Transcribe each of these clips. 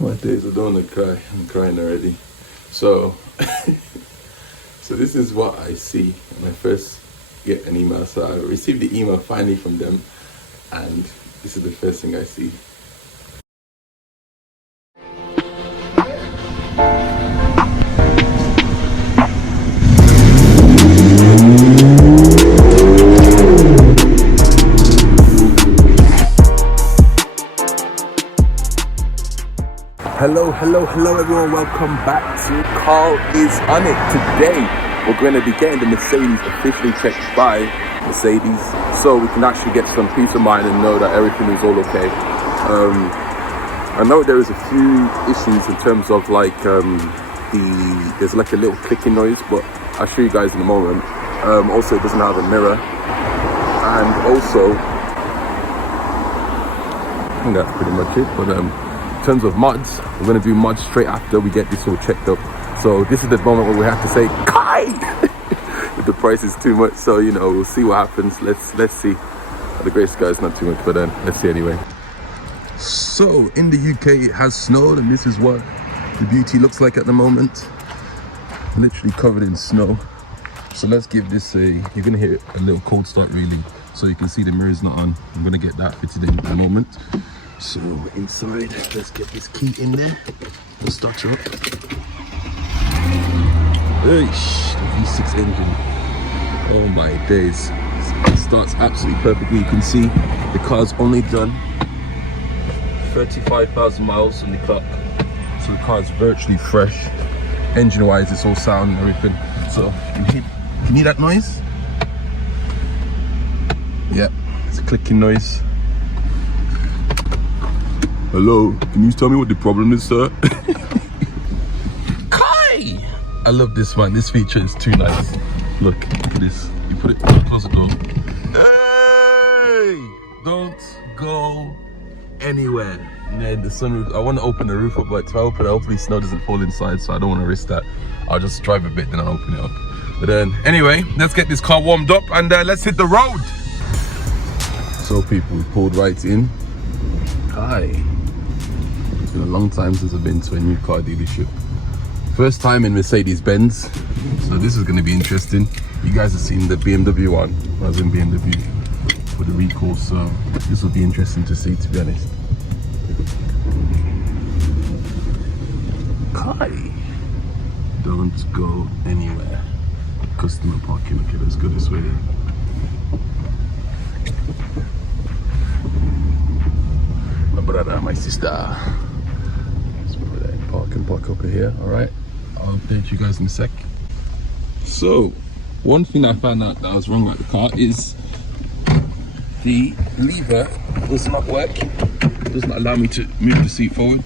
My days, I don't want to cry. I'm crying already. So, so this is what I see when I first get an email. So I received the email finally from them, and this is the first thing I see. Hello everyone, welcome back to Carl is on it. Today we're going to be getting the Mercedes officially checked by Mercedes, so we can actually get some peace of mind and know that everything is all okay. I know there is a few issues in terms of like there's like a little clicking noise, but I'll show you guys in a moment. Also, it doesn't have a mirror, and also I think that's pretty much it. But in terms of mods, we're going to do mods straight after we get this all checked up. So this is the moment where we have to say Kai if the price is too much. So you know, we'll see what happens. Let's see. The grey sky is not too much, but let's see anyway. So in the UK it has snowed, and this is what the beauty looks like at the moment. Literally covered in snow. So let's give this a, you're gonna hear a little cold start really, so you can see the mirror's not on. I'm gonna get that fitted in a moment. So inside, let's get this key in there. We'll start her up. Eish, the V6 engine. Oh my days. It starts absolutely perfectly. You can see the car's only done 35,000 miles on the clock. So the car's virtually fresh. Engine wise, it's all sound and everything. So can you hear that noise? Yeah, it's a clicking noise. Hello, can you tell me what the problem is, sir? Kai! I love this, man. This feature is too nice. Look at this. You put it, close the door. Hey! Don't go anywhere. Yeah, the sunroof. I want to open the roof up, but if I open it, hopefully snow doesn't fall inside, so I don't want to risk that. I'll just drive a bit, then I'll open it up. But then, anyway, let's get this car warmed up and let's hit the road. So people, we pulled right in. Hi. It's been a long time since I've been to a new car dealership. First time in Mercedes-Benz, so this is going to be interesting. You guys have seen the BMW one. I was in BMW for the recall, so this will be interesting to see, to be honest. Kai, don't go anywhere. Customer parking. Okay, let's go this way then. My brother, my sister. Let's put that in park and park over here. All right, I'll update you guys in a sec. So, one thing I found out that was wrong with the car is the lever does not work. It does not allow me to move the seat forward.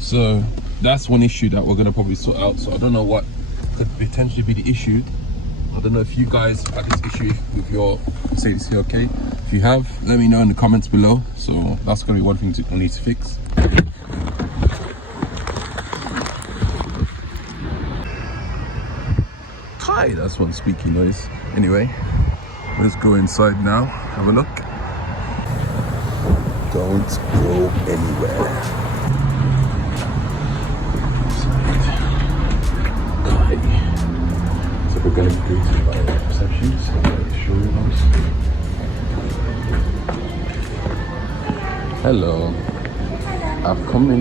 So that's one issue that we're gonna probably sort out. So I don't know what could potentially be the issue. I don't know if you guys had this issue with your Mercedes CLK. If you have, let me know in the comments below. So that's gonna be one thing I need to fix. Hi, that's one squeaky noise. Anyway, let's go inside now, have a look. Don't go anywhere. So we're going to go to my reception, so showroom house. Hello. I've come in.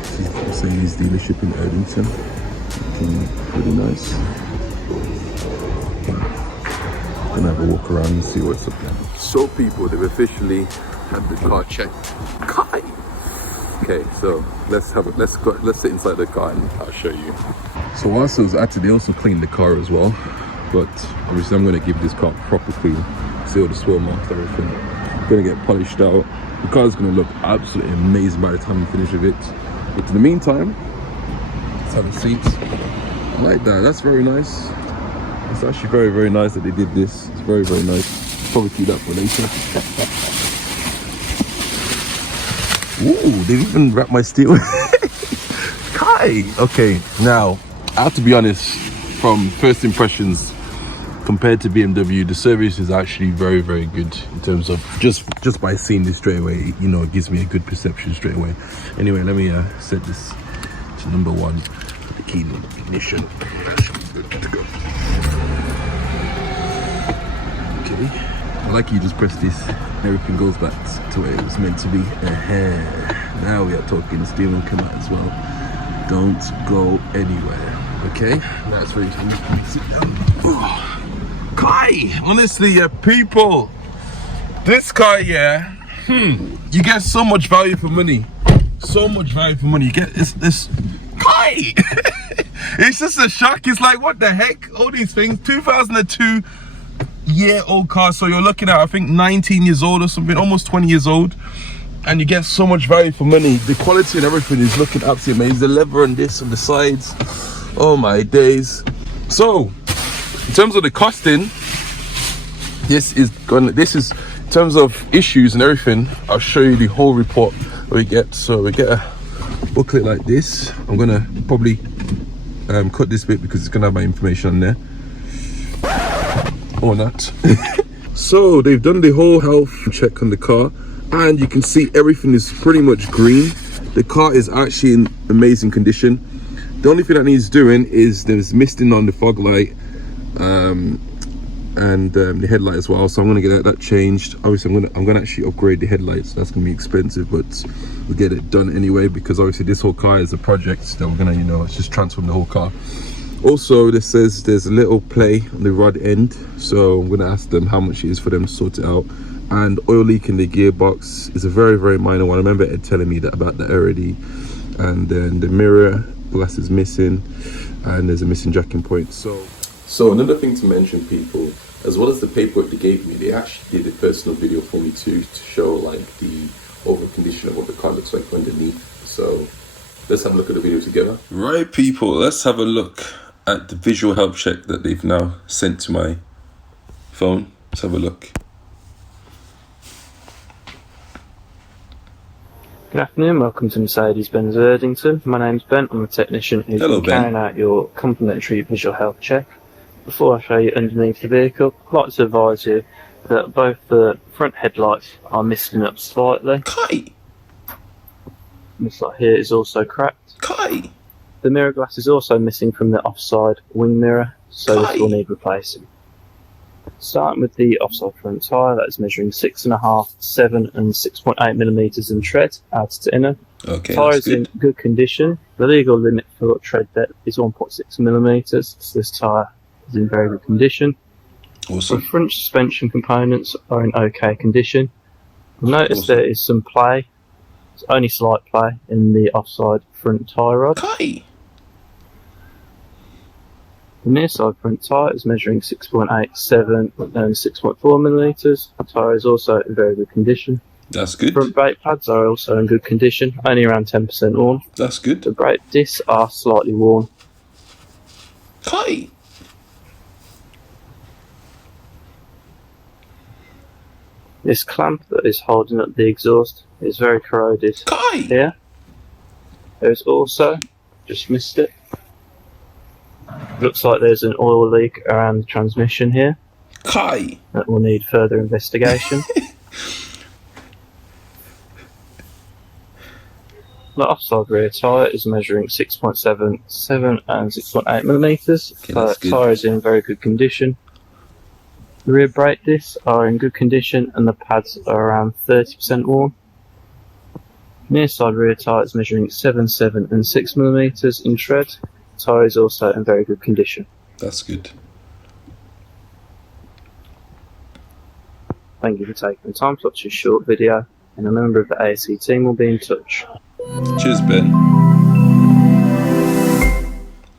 This is the Mercedes dealership in Erdington. Looking pretty nice. Gonna have a walk around and see what's up there. So people, they've officially had the car checked. Kai! Okay, so let's sit inside the car and I'll show you. So whilst I was at it, they also cleaned the car as well. But obviously I'm gonna give this car a proper clean. See all the swirl marks, everything. Gonna get polished out. The car's gonna look absolutely amazing by the time we finish with it. But in the meantime, let's have a seat. I like that, that's very nice. It's actually very, very nice that they did this. It's very, very nice. Probably keep that for later. Ooh, they've even wrapped my steel. Kai! Okay, now, I have to be honest, from first impressions, compared to BMW, the service is actually very, very good in terms of just by seeing this straight away, you know, it gives me a good perception straight away. Anyway, let me set this to number 1, the key ignition. That should be good to go. Okay, I like you just press this, everything goes back to where it was meant to be. Now we are talking. The steering will come out as well. Don't go anywhere. Okay, that's where you can sit down. Kai, honestly, people, this car, you get so much value for money. So much value for money. You get this Kai. It's just a shock. It's like, what the heck? All these things. 2002 year old car. So you're looking at, I think, 19 years old or something, almost 20 years old. And you get so much value for money. The quality and everything is looking absolutely amazing. The leather on this on the sides. Oh my days. So in terms of the costing, this is in terms of issues and everything. I'll show you the whole report we get. So we get a booklet like this. I'm gonna probably cut this bit because it's gonna have my information on there or not. So they've done the whole health check on the car, and you can see everything is pretty much green. The car is actually in amazing condition. The only thing that needs doing is there's misting on the fog light and the headlight as well. So I'm gonna get that changed. Obviously I'm gonna actually upgrade the headlights. That's gonna be expensive, but we'll get it done anyway, because obviously this whole car is a project that we're gonna, you know, it's just transform the whole car. Also, this says there's a little play on the rod end, so I'm gonna ask them how much it is for them to sort it out. And oil leak in the gearbox is a very, very minor one. I remember Ed telling me that about that already. And then the mirror glass is missing, and there's a missing jacking point. So another thing to mention, people, as well as the paperwork they gave me, they actually did a personal video for me too, to show like the overall condition of what the car looks like underneath. So let's have a look at the video together. Right, people, let's have a look at the visual health check that they've now sent to my phone. Let's have a look. Good afternoon, welcome to Mercedes-Benz Erdington. My name's Ben, I'm a technician who's been carrying out your complimentary visual health check. Before I show you underneath the vehicle, I'd like to advise you that both the front headlights are misting up slightly. Kai! This light here is also cracked. Kai! The mirror glass is also missing from the offside wing mirror, so this will need replacing. Starting with the offside front tyre, that is measuring 6.5, 7 and 6.8 millimetres in tread, outer to inner. Okay, tyre is in good condition. The legal limit for tread depth is 1.6 millimetres, so this tyre is in very good condition. Awesome. The front suspension components are in okay condition. Notice there is some play, it's only slight play, in the offside front tyre rod. Kai! The near side front tyre is measuring 6.8, 7 and 6.4 millimetres. The tyre is also in very good condition. That's good. Front brake pads are also in good condition, only around 10% worn. That's good. The brake discs are slightly worn. Kai! This clamp that is holding up the exhaust is very corroded. Kai! Here. There is also, just missed it, looks like there's an oil leak around the transmission here. Kai! That will need further investigation. The offside rear tyre is measuring 6.7, 7 and 6.8 millimetres. The tyre is in very good condition. The rear brake discs are in good condition and the pads are around 30% worn. Near side rear tyre is measuring 7, 7 and 6 millimetres in tread. The tyre is also in very good condition. That's good. Thank you for taking the time to watch this short video, and a member of the ASC team will be in touch. Cheers, Ben.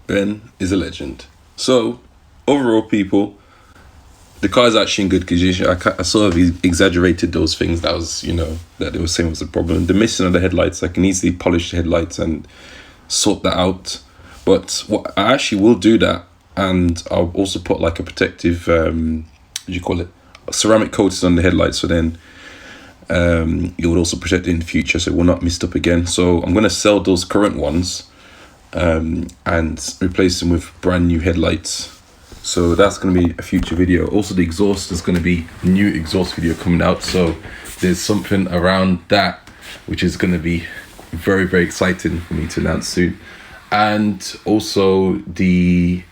Ben is a legend. So, overall, people, the car is actually in good condition. I sort of exaggerated those things that was, you know, that they were saying was the problem. The missing of the headlights, I can easily polish the headlights and sort that out. But what I actually will do that, and I'll also put like a protective, what do you call it, ceramic coating on the headlights, so then it will also protect it in the future, so it will not mist up again. So I'm going to sell those current ones and replace them with brand new headlights. So that's going to be a future video. Also, the exhaust, is going to be a new exhaust video coming out. So there's something around that which is going to be very, very exciting for me to announce soon. And also the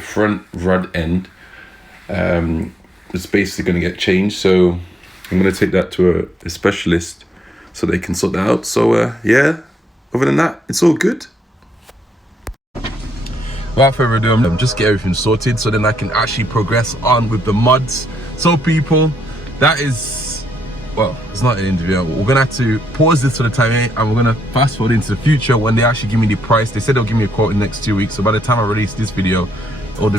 front rod end is basically going to get changed. So I'm going to take that to a specialist so they can sort that out. So yeah, other than that, it's all good. Without further ado, just get everything sorted so then I can actually progress on with the mods. So people, that is, well, it's not an interview. We're gonna have to pause this for the time being, and we're gonna fast forward into the future when they actually give me the price. They said they'll give me a quote in the next 2 weeks. So by the time I release this video, all the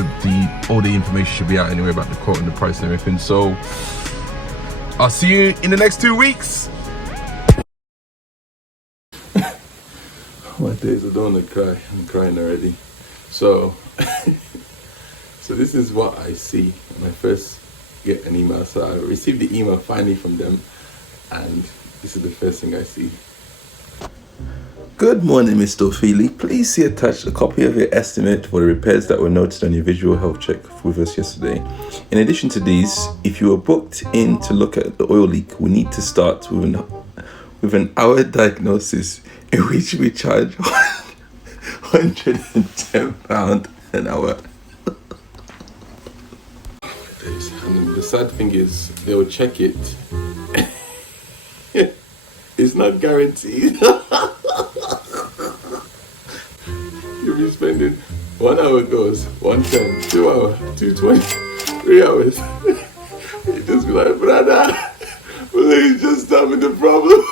information should be out anyway about the quote and the price and everything. So I'll see you in the next 2 weeks. My days, I don't want to cry. I'm crying already. So, so this is what I see when I first get an email. So I received the email finally from them, and this is the first thing I see. Good morning, Mr. Ophelia. Please see attached a copy of your estimate for the repairs that were noted on your visual health check with us yesterday. In addition to these, if you were booked in to look at the oil leak, we need to start with an hour diagnosis in which we charge £110 an hour. And the sad thing is, they'll check it. It's not guaranteed. You'll be spending 1 hour goes, 110, 2 hours, 220, 3 hours. You just be like, brother, please just tell me the problem.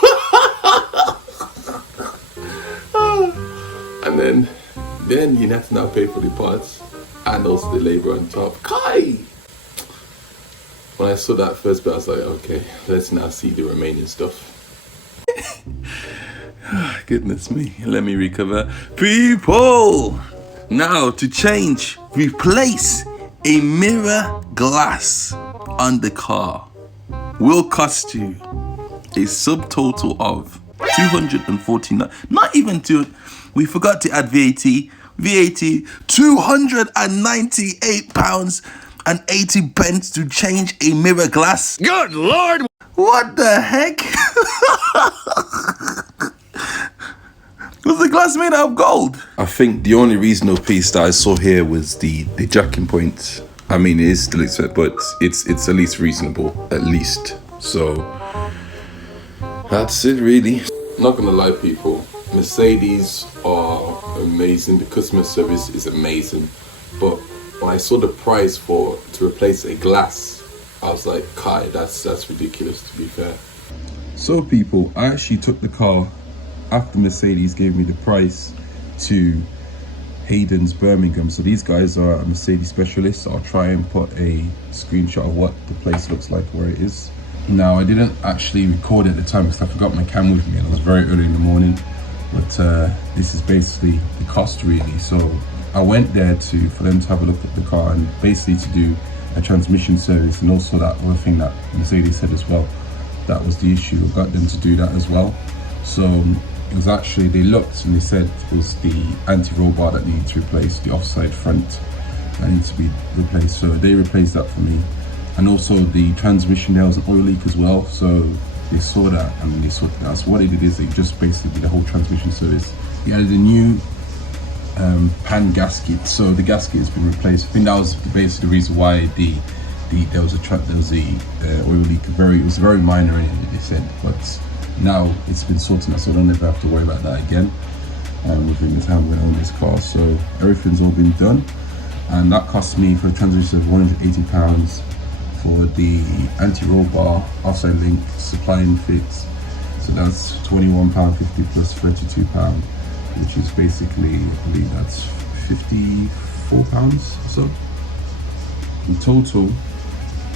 And then you have to now pay for the parts and also the labor on top. Kai! When I saw that first bit, I was like, okay, let's now see the remaining stuff. Goodness me, let me recover. People! Now to change, replace a mirror glass on the car will cost you a subtotal of 249, not even two, we forgot to add VAT, £298.80 to change a mirror glass. Good Lord! What the heck? Was the glass made out of gold? I think the only reasonable piece that I saw here was the jacking point. I mean, it is still expensive, but it's at least reasonable, at least. So that's it, really. Not gonna lie, people, Mercedes are amazing. The customer service is amazing, but when I saw the price to replace a glass, I was like, Kai, that's ridiculous, to be fair. So people, I actually took the car after Mercedes gave me the price to Hayden's Birmingham. So these guys are a Mercedes specialist. I'll try and put a screenshot of what the place looks like where it is. Now, I didn't actually record at the time because I forgot my camera with me and it was very early in the morning. But this is basically the cost, really. So I went there for them to have a look at the car and basically to do a transmission service, and also that other thing that Mercedes said as well. That was the issue. I got them to do that as well. So it was actually, they looked and they said it was the anti-roll bar that needed to replace, the offside front that needs to be replaced. So they replaced that for me. And also the transmission, there was an oil leak as well. So they saw that and they sorted that. So what they did is they just basically did the whole transmission service. He added a new pan gasket. So the gasket has been replaced. I think that was basically the reason why there was oil leak. It was very minor in it, they said, but now it's been sorted out, so I don't ever have to worry about that again within the time when I own this car. So everything's all been done, and that cost me for the transmission of £180 for the anti-roll bar, offside link, supply and fix. So that's £21.50 plus £32, which is basically, I believe that's £54 or so. In total,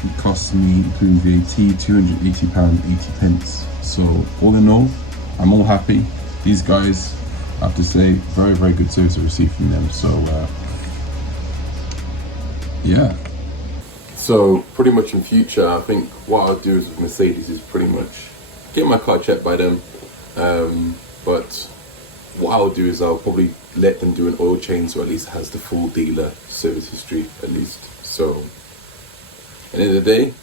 it cost me, including VAT, £280.80. So all in all, I'm all happy. These guys, I have to say, very, very good service I received from them. So yeah. So pretty much in future, I think what I'll do is with Mercedes is pretty much get my car checked by them. But what I'll do is I'll probably let them do an oil change, so at least it has the full dealer service history at least. So at the end of the day,